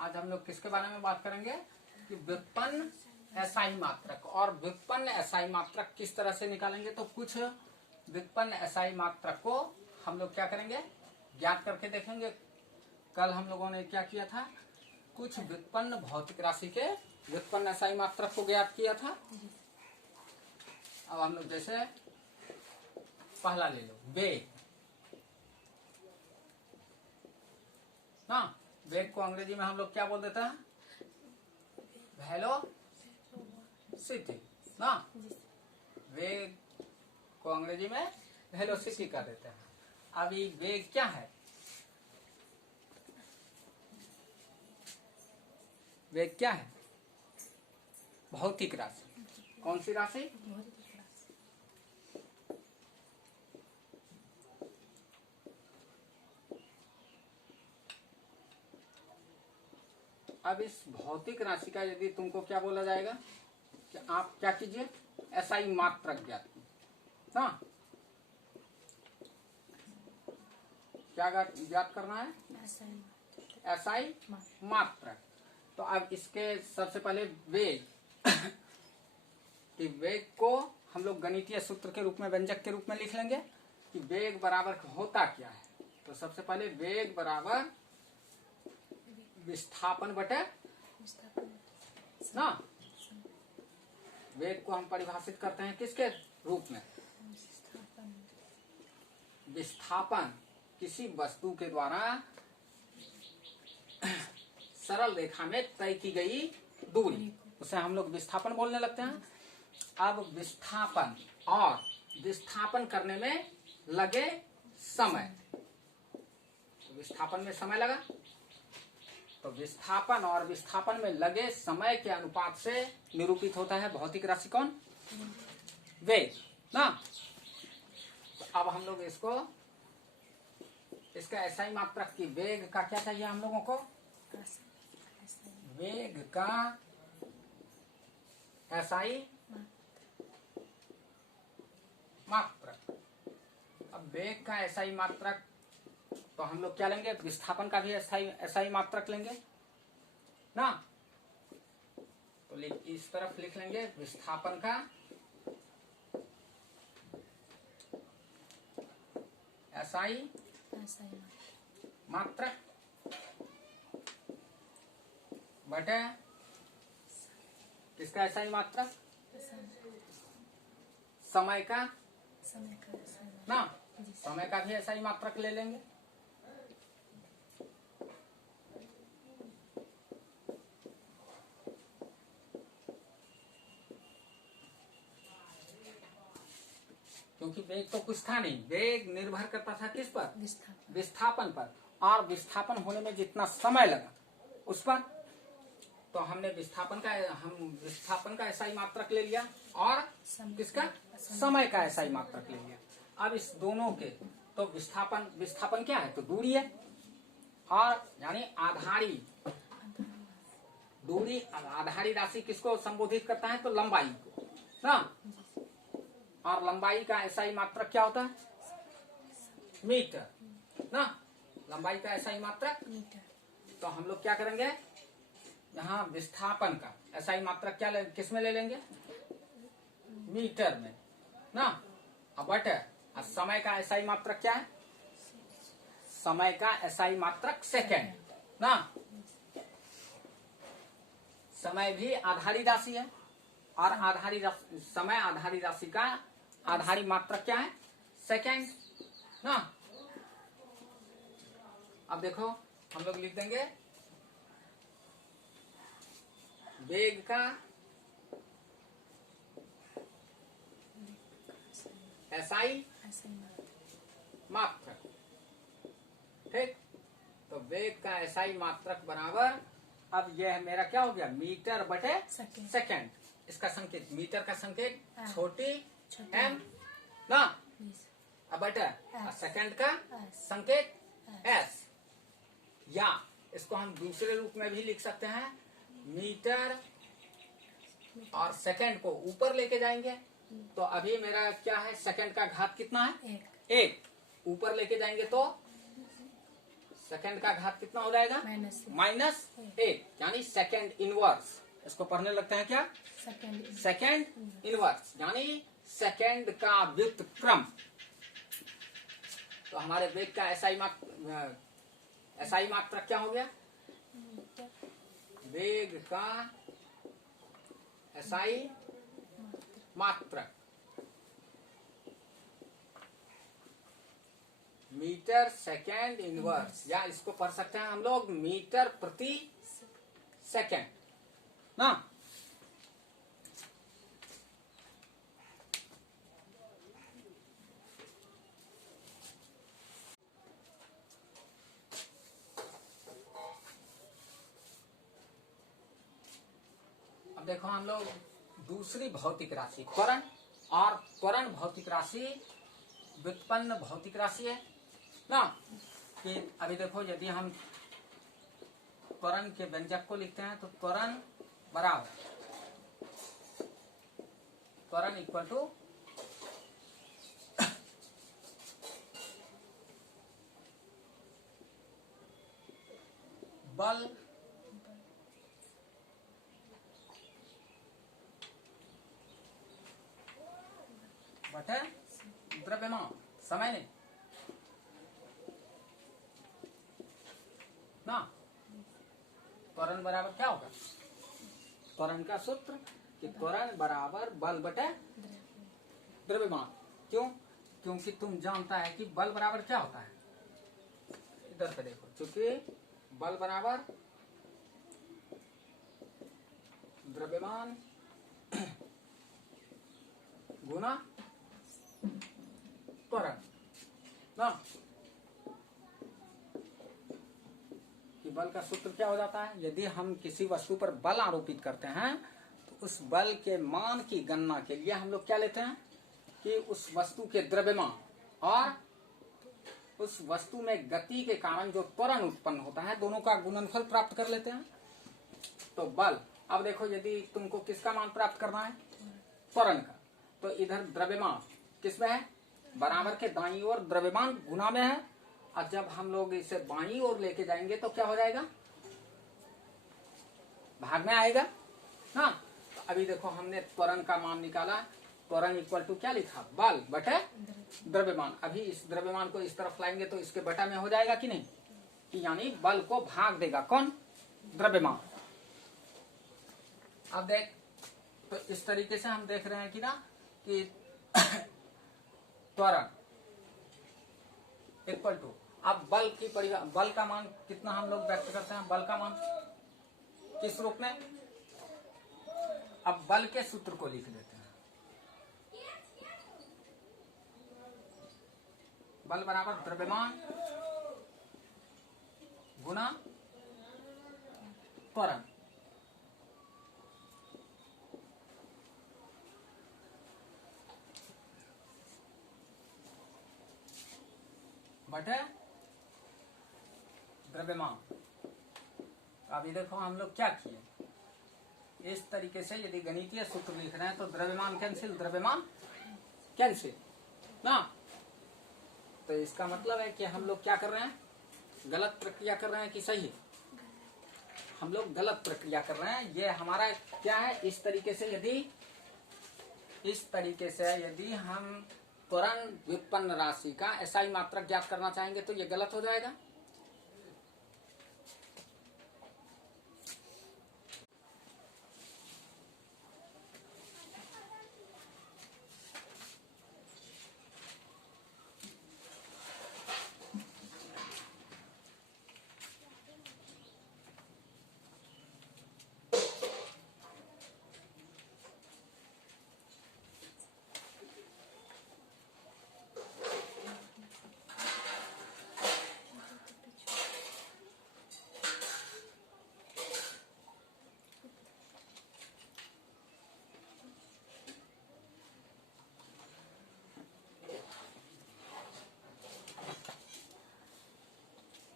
आज हम लोग किसके बारे में बात करेंगे कि व्युत्पन्न एसआई मात्रक। और व्युत्पन्न एसआई मात्रक किस तरह से निकालेंगे, तो कुछ व्युत्पन्न एसआई मात्रक को हम लोग क्या करेंगे, ज्ञात करके देखेंगे। कल हम लोगों ने क्या किया था, कुछ व्युत्पन्न भौतिक राशि के व्युत्पन्न एसआई मात्रक को ज्ञात किया था। अब हम लोग जैसे पहला ले लो, वेग ना, वेग को अंग्रेजी में हम लोग क्या बोल देते हैं, वेलोसिटी ना, वेग को अंग्रेजी में वेलोसिटी कर देते हैं। अभी वेग क्या है, वेग क्या है, भौतिक राशि। कौन सी राशि, अब इस भौतिक राशि का यदि तुमको क्या बोला जाएगा कि आप क्या कीजिए, एसआई मात्रक ज्ञात ना, क्या ज्ञात करना है, एसआई मात्रक। तो अब इसके सबसे पहले वेग कि वेग को हम लोग गणितीय सूत्र के रूप में, व्यंजक के रूप में लिख लेंगे कि वेग बराबर होता क्या है। तो सबसे पहले वेग बराबर विस्थापन बटे ना, वेग को हम परिभाषित करते हैं किसके रूप में, विस्थापन किसी वस्तु के द्वारा सरल रेखा में तय की गई दूरी, उसे हम लोग विस्थापन बोलने लगते हैं। अब विस्थापन और विस्थापन करने में लगे समय, तो विस्थापन में समय लगा, तो विस्थापन और विस्थापन में लगे समय के अनुपात से निरूपित होता है भौतिक राशि कौन, वेग ना। तो अब हम लोग इसको, इसका एसआई मात्रक की वेग का क्या चाहिए हम लोगों को, वेग का एसआई मात्रक। अब वेग का एसआई मात्रक तो हम लोग क्या लेंगे, विस्थापन का भी एसआई मात्रक लेंगे ना। तो इस तरफ लिख लेंगे विस्थापन का एसआई मात्रक बटे किसका एसआई मात्रक, समय का ना, समय का भी एसआई मात्रक ले लेंगे। क्योंकि वेग तो कुछ था नहीं, वेग निर्भर करता था किस पर, विस्थापन पर, और विस्थापन होने में जितना समय लगा उस पर। तो हमने विस्थापन का एसआई मात्रक ले लिया और किसका, समय का एसआई मात्रक ले लिया। अब इस दोनों के तो विस्थापन क्या है, तो दूरी है, और यानी आधारी दूरी, आधारी राशि किसको संबोधित करता है, तो लंबाई को ना। और लंबाई का एसआई मात्रक क्या होता है, मीटर ना, लंबाई का एसआई मात्रक मीटर। तो हम लोग क्या करेंगे, यहाँ विस्थापन का एसआई मात्रक क्या किस में ले लेंगे, मीटर में ना। अब बटे समय का एसआई मात्रक क्या है, समय का एसआई मात्रक सेकेंड ना। समय भी आधारी राशि है, और समय आधारी राशि का आधारी मात्रक क्या है, सेकेंड ना। अब देखो हम लोग लिख देंगे वेग का एसआई मात्रक, ठीक। तो वेग का एसआई मात्रक बराबर, अब यह मेरा क्या हो गया, मीटर बटे सेकेंड। इसका संकेत, मीटर का संकेत छोटी एम ना, अब बटे सेकेंड का संकेत एस, या इसको हम दूसरे रूप में भी लिख सकते हैं, मीटर और सेकंड को ऊपर लेके जाएंगे। तो अभी मेरा क्या है, सेकंड का घात कितना है, एक, ऊपर लेके जाएंगे तो सेकंड का घात कितना हो जाएगा? -1, यानी सेकंड इनवर्स। इसको पढ़ने लगते हैं क्या? सेकंड इनवर्स, यानी सेकंड का व्युत्क्रम। तो हमारे वेग का एसआई मात्रक क्या हो गया? वेग का एसआई मात्रक मीटर सेकेंड इनवर्स, या इसको पढ़ सकते हैं हम लोग मीटर प्रति सेकेंड ना। अब देखो हम लोग दूसरी भौतिक राशि त्वरण, और त्वरण भौतिक राशि व्युत्पन्न भौतिक राशि है ना। कि अभी देखो यदि हम त्वरण के व्यंजक को लिखते हैं तो त्वरण बराबर त्वरण इक्वल टू बल बटे द्रव्यमान, समय नहीं ना। त्वरण बराबर क्या होगा? त्वरण का सूत्र कि त्वरण बराबर बल बटे द्रव्यमान। क्यों? क्योंकि तुम जानता है कि बल बराबर क्या होता है। इधर पे देखो, क्योंकि बल बराबर द्रव्यमान गुना त्वरण ना। कि बल का सूत्र क्या हो जाता है? यदि हम किसी वस्तु पर बल आरोपित करते हैं तो उस बल के मान की गणना के लिए हम लोग क्या लेते हैं कि उस वस्तु के द्रव्यमान और उस वस्तु में गति के कारण जो त्वरण उत्पन्न होता है, दोनों का गुणनफल प्राप्त कर लेते हैं। तो बल, अब देखो यदि तुमको किसका मान प्राप्त करना है? त्वरण का। तो इधर द्रव्यमान किसमें है? बराबर के दाईं ओर द्रव्यमान गुना में है, और जब हम लोग इसे बाईं ओर लेके जाएंगे तो क्या हो जाएगा? भाग में आएगा ना। तो अभी देखो हमने त्वरण का मान निकाला, त्वरण इक्वल टू क्या लिखा? बल बटे द्रव्यमान। अभी इस द्रव्यमान को इस तरफ लाएंगे तो इसके बटा में हो जाएगा कि नहीं? कि यानी बल को भाग देगा कौन? द्रव्यमान। अब देख, तो इस तरीके से हम देख रहे हैं कि ना कि त्वरण इक्वल टू, अब बल की बल का मान कितना हम लोग व्यक्त करते हैं? बल का मान किस रूप में? अब बल के सूत्र को लिख देते हैं। बल बराबर द्रव्यमान गुना त्वरण। बटे द्रव्यमान। अभी देखो हम लोग क्या किए, इस तरीके से यदि गणितीय सूत्र लिख रहे हैं तो द्रव्यमान कैंसिल, द्रव्यमान कैंसिल ना। तो इसका मतलब है कि हम लोग क्या कर रहे हैं? गलत प्रक्रिया कर रहे हैं कि सही? हम लोग गलत प्रक्रिया कर रहे हैं। ये हमारा क्या है? इस तरीके से यदि हम त्वरण व्युत्पन्न राशि का एसआई मात्रक ज्ञात करना चाहेंगे तो ये गलत हो जाएगा।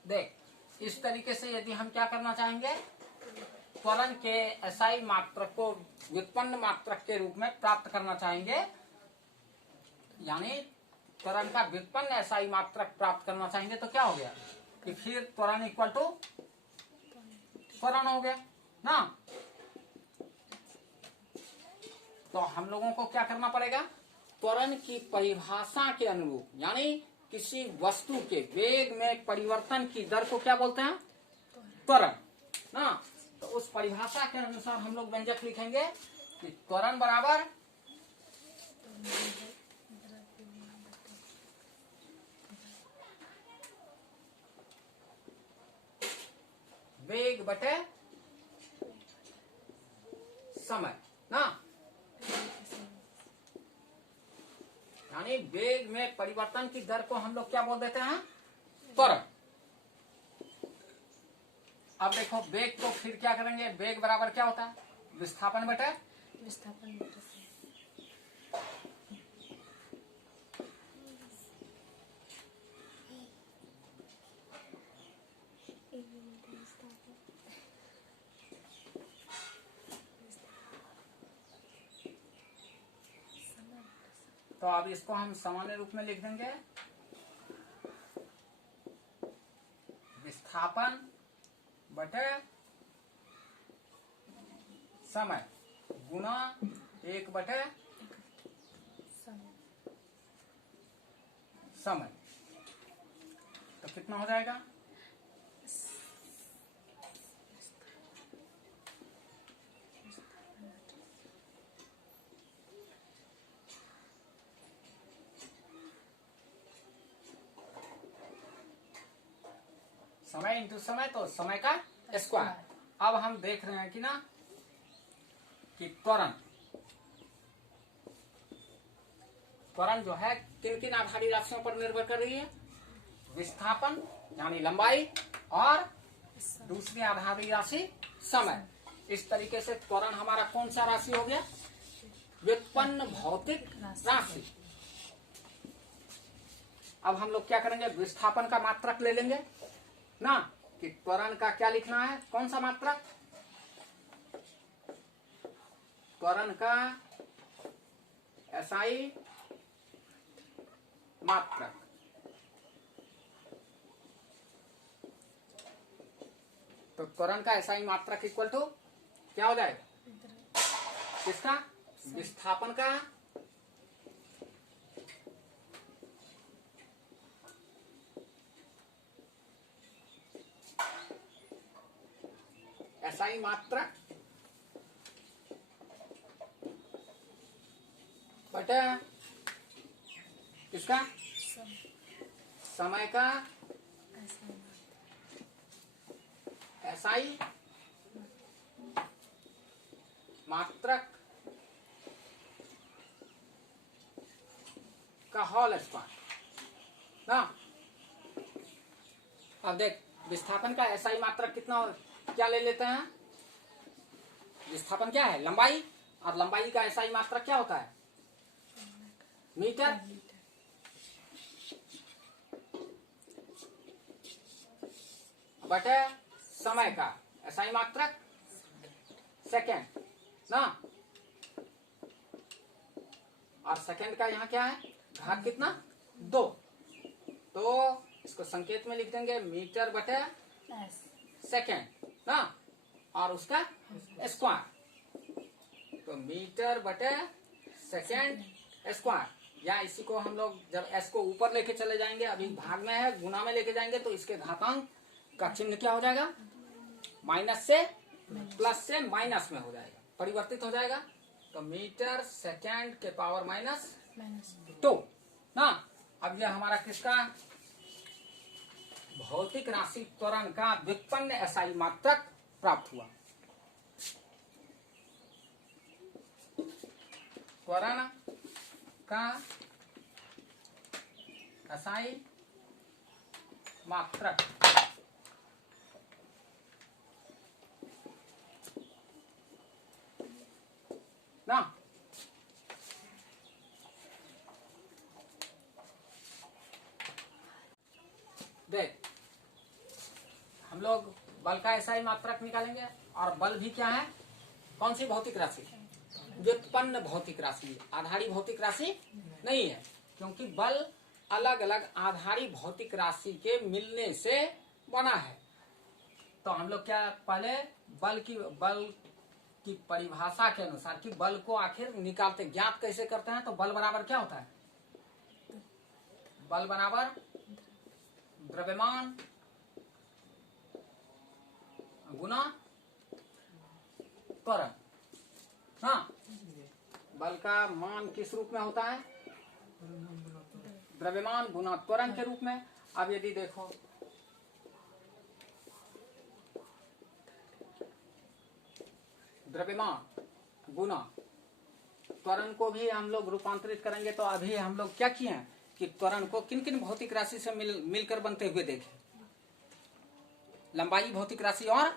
देख, इस तरीके से यदि हम क्या करना चाहेंगे, त्वरण के एसआई मात्रक को व्युत्पन्न मात्रक के रूप में प्राप्त करना चाहेंगे, यानी त्वरण का व्युत्पन्न एसआई मात्रक प्राप्त करना चाहेंगे तो क्या हो गया? कि फिर त्वरण इक्वल टू त्वरण हो गया ना। तो हम लोगों को क्या करना पड़ेगा, त्वरण की परिभाषा के अनुरूप, यानी किसी वस्तु के वेग में परिवर्तन की दर को क्या बोलते हैं, त्वरण ना। तो उस परिभाषा के अनुसार हम लोग व्यंजक लिखेंगे कि त्वरण बराबर वेग बटे समय ना, यानी वेग में परिवर्तन की दर को हम लोग क्या बोल देते हैं, त्वरण। अब देखो वेग को फिर क्या करेंगे, वेग बराबर क्या होता है, विस्थापन बटे विस्थापन बटे तो अब इसको हम सामान्य रूप में लिख देंगे, विस्थापन बटे समय गुना 1 बटे समय। तो कितना हो जाएगा, समय इंटू समय, तो समय का स्क्वायर। अब हम देख रहे हैं कि ना कि त्वरण जो है किन किन आधारी राशियों पर निर्भर कर रही है, विस्थापन यानी लंबाई और दूसरी आधारी राशि समय। इस तरीके से त्वरण हमारा कौन सा राशि हो गया, व्युत्पन्न भौतिक राशि। अब हम लोग क्या करेंगे, विस्थापन का मात्रक ले लेंगे ना, कि त्वरण का क्या लिखना है, कौन सा मात्रक, त्वरण का एसआई मात्रक। तो त्वरण का एसआई मात्रक इक्वल टू क्या हो जाएगा, किसका, विस्थापन का एसआई मात्रक बटे किसका, समय का एसआई मात्रक का होल स्क्वायर ना। अब देख विस्थापन का एसआई मात्रक कितना, क्या ले लेते हैं, विस्थापन क्या है, लंबाई, और लंबाई का एसआई मात्रक क्या होता है, मीटर बटे समय का एसआई मात्रक सेकेंड ना। और सेकेंड का यहाँ क्या है, घात कितना, 2। तो इसको संकेत में लिख देंगे मीटर बटे सेकेंड ना, और उसका स्क्वायर। तो मीटर बटे सेकेंड स्क्वायर, या इसी को हम लोग जब एस को ऊपर लेके चले जाएंगे, अभी भाग में है, गुना में लेके जाएंगे तो इसके घातांक का चिन्ह क्या हो जाएगा, माइनस से प्लस से माइनस में हो जाएगा, परिवर्तित हो जाएगा। तो मीटर सेकेंड के पावर माइनस 2 ना। अब यह हमारा किसका, भौतिक राशि त्वरण का व्युत्पन्न एसआई मात्रक प्राप्त हुआ। त्वरण का एसआई मात्रक ना। देख हम लोग बल का एसआई मात्रक निकालेंगे, और बल भी क्या है, कौन सी भौतिक राशि, व्युत्पन्न भौतिक राशि, आधारी भौतिक राशि नहीं है, क्योंकि बल अलग अलग आधारी भौतिक राशि के मिलने से बना है। तो हम लोग क्या पहले बल की परिभाषा के अनुसार कि बल को आखिर निकालते ज्ञात कैसे करते हैं, तो बल बराबर क्या होता है, बल बराबर द्रव्यमान गुना त्वरण। हाँ, बल का मान किस रूप में होता है, द्रव्यमान गुना त्वरण के रूप में। अब यदि देखो द्रव्यमान गुना त्वरण को भी हम लोग रूपांतरित करेंगे, तो अभी हम लोग क्या किए हैं कि त्वरण को किन किन भौतिक राशि से मिलकर बनते हुए देखें। लंबाई भौतिक राशि और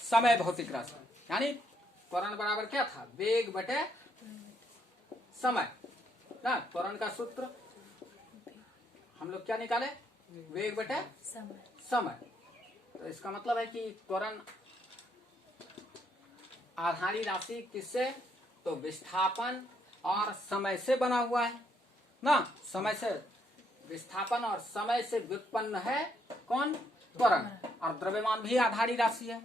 समय भौतिक राशि, यानी त्वरण बराबर क्या था, वेग बटे समय ना। त्वरण का सूत्र हम लोग क्या निकाले, वेग बटे समय। तो इसका मतलब है कि त्वरण आधारी राशि किससे, तो विस्थापन और समय से बना हुआ है ना। समय से विस्थापन और समय से व्युत्पन्न है कौन, त्वरण। और द्रव्यमान भी आधारी राशि है।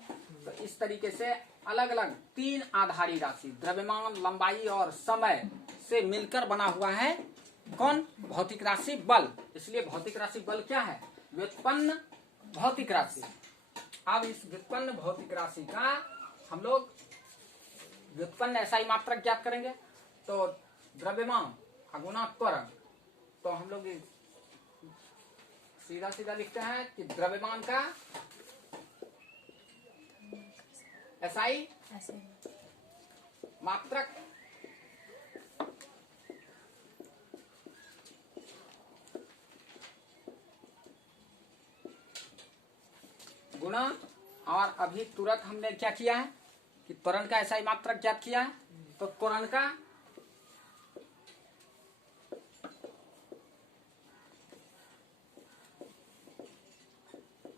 तो इस तरीके से अलग अलग तीन आधारी राशि द्रव्यमान, लंबाई और समय से मिलकर बना हुआ है कौन, भौतिक राशि बल। इसलिए भौतिक राशि बल क्या है, व्युत्पन्न भौतिक राशि। अब इस व्युत्पन्न भौतिक राशि का हम लोग व्युत्पन्न ऐसा मात्रक ज्ञात करेंगे। तो द्रव्यमान गुना त्वरण, तो हम लोग सीधा सीधा लिखते हैं कि द्रव्यमान का एसआई मात्रक गुना, और अभी तुरंत हमने क्या किया है कि त्वरण का एसआई मात्रक ज्ञात किया है। तो त्वरण का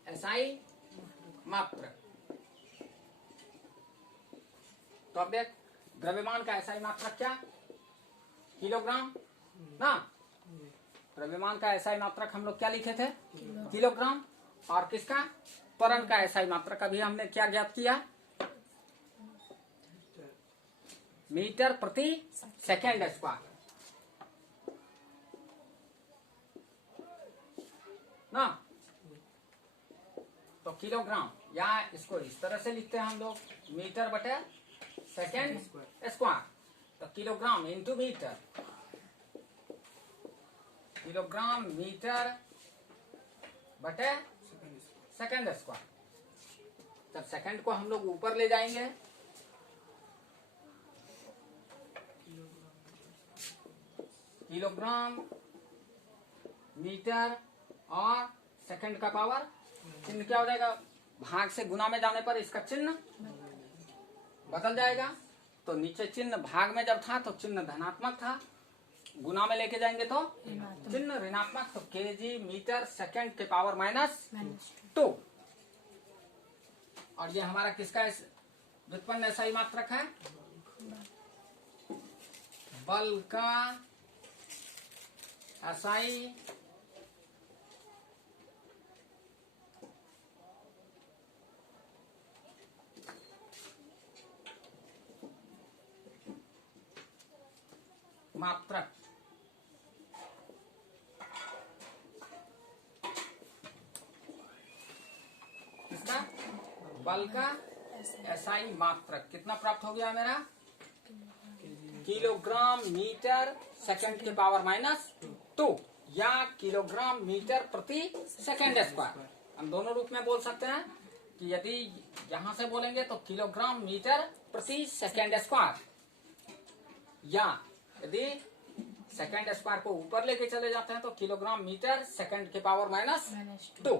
एसआई मात्रक, तो अब देख द्रव्यमान का एसआई मात्रक क्या, किलोग्राम ना। द्रव्यमान का एसआई मात्रक हम लोग क्या लिखे थे, किलोग्राम। और किसका, त्वरण का एसआई मात्रक अभी हमने क्या ज्ञात किया, मीटर प्रति सेकेंड स्क्वायर ना। तो किलोग्राम, या इसको इस तरह से लिखते हैं हम लोग, मीटर बटे सेकेंड स्क्वायर। तो kilogram into metre, kilogram metre बटे सेकेंड स्क्वायर। जब सेकेंड को हम लोग ऊपर ले जाएंगे, किलोग्राम मीटर और सेकंड का पावर, चिन्ह क्या हो जाएगा, भाग से गुना में जाने पर इसका चिन्ह बदल जाएगा। तो नीचे चिन्ह भाग में जब था तो चिन्ह धनात्मक था, गुना में लेके जाएंगे तो चिन्ह ऋणात्मक। तो केजी मीटर सेकंड के पावर -2। और ये हमारा किसका व्युत्पन्न ऐसा ही मात्रक है, बल का एसआई मात्रक। किसका, बल का एसआई मात्रक कितना प्राप्त हो गया मेरा, किलोग्राम मीटर सेकंड के पावर -2 या किलोग्राम मीटर प्रति सेकंड स्क्वायर। हम दोनों रूप में बोल सकते हैं कि यदि यहां से बोलेंगे तो किलोग्राम मीटर प्रति सेकंड स्क्वायर, या यदि सेकंड स्क्वायर को ऊपर लेके चले जाते हैं तो किलोग्राम मीटर सेकंड के पावर -2।